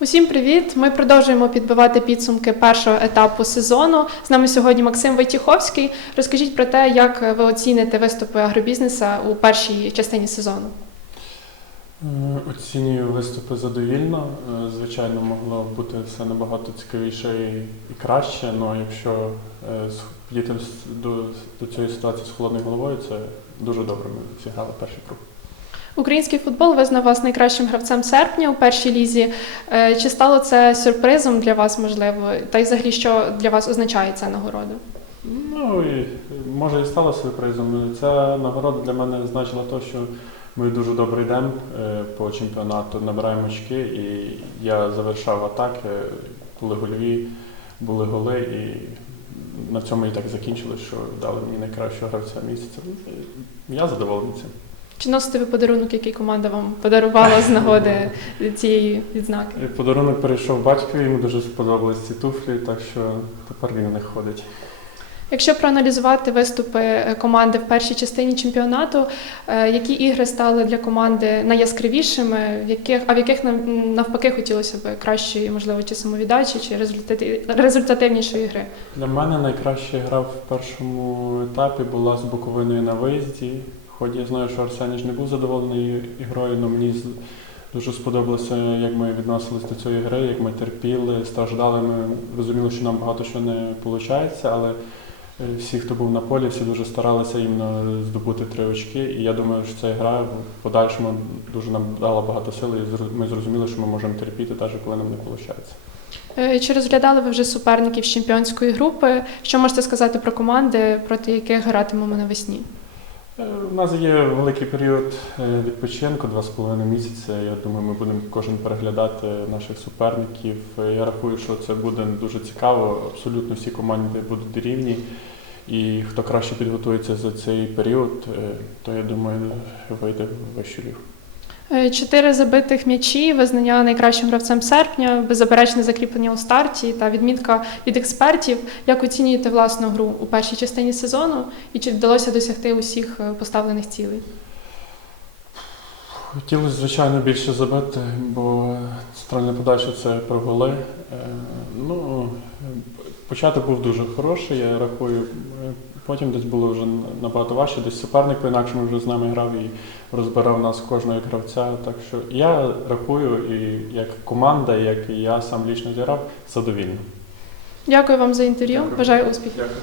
Усім привіт! Ми продовжуємо підбивати підсумки першого етапу сезону. З нами сьогодні Максим Войтіховський. Розкажіть про те, як ви оціните виступи агробізнеса у першій частині сезону. Е, Оцінюю виступи задовільно. Е, Звичайно, могло бути все набагато цікавіше і, краще, але якщо е, підійти до цієї ситуації з холодною головою, це дуже добре. Ми зіграли перший круг. Український футбол визнав вас найкращим гравцем серпня у першій лізі. Е, Чи стало це сюрпризом для вас, можливо? Та й взагалі, що для вас означає ця нагорода? Ну і може і стало сюрпризом. Ця нагорода для мене значила те, що ми дуже добре йдемо е, по чемпіонату, набираємо очки, і я завершав атаки, коли гольові були голи, і на цьому і так закінчилось, що дали мені найкращого гравця місяця. Я задоволений цим. Чи носите ви подарунок, який команда вам подарувала з нагоди цієї відзнаки? Подарунок перейшов батькові, йому дуже сподобались ці туфлі, так що тепер він у них ходить. Якщо проаналізувати виступи е, команди в першій частині чемпіонату, е, які ігри стали для команди найяскравішими, в яких, а в яких нав- навпаки хотілося б кращої, можливо, чи самовіддачі, чи результати- результативнішої гри? Для мене найкраща гра в першому етапі була з Буковиною на виїзді. Хоч я знаю, що Арсеніч не був задоволений ігрою, але мені дуже сподобалося, як ми відносились до цієї гри, як ми терпіли, страждали. Ми розуміли, що нам багато що не виходить, але е, всі, хто був на полі, всі дуже старалися іменно здобути три очки. І я думаю, що ця гра в подальшому дуже нам дала багато сил, і ми зрозуміли, що ми можемо терпіти, навіть коли нам не виходить. Е, Чи розглядали ви вже суперників з чемпіонської групи? Що можете сказати про команди, проти яких гратимемо навесні? Е, У нас є великий період е, відпочинку, два з половиною місяці. Я думаю, ми будемо кожен переглядати наших суперників. Е, Я рахую, що це буде дуже цікаво. Абсолютно всі команди будуть рівні. І хто краще підготується за цей період, е, то я думаю, вийде в вищу лігу. Е, Чотири забитих м'ячі, визнання найкращим гравцем серпня, беззаперечне закріплення у старті та відмітка від експертів. Як оцінюєте власну гру у першій частині сезону і чи вдалося досягти усіх е, поставлених цілей? Хотілося, звичайно, більше забити, бо центральна подача це про голи. Е, Ну, початок був дуже хороший, я рахую. Потім десь було вже набагато важче, десь суперник по-інакшому вже з нами грав і розбирав нас кожного гравця. Так що я рахую, і як команда, як і я сам лічно зіграв, задовільно. Дякую вам за інтерв'ю. Дякую. Бажаю успіхів. Дякую.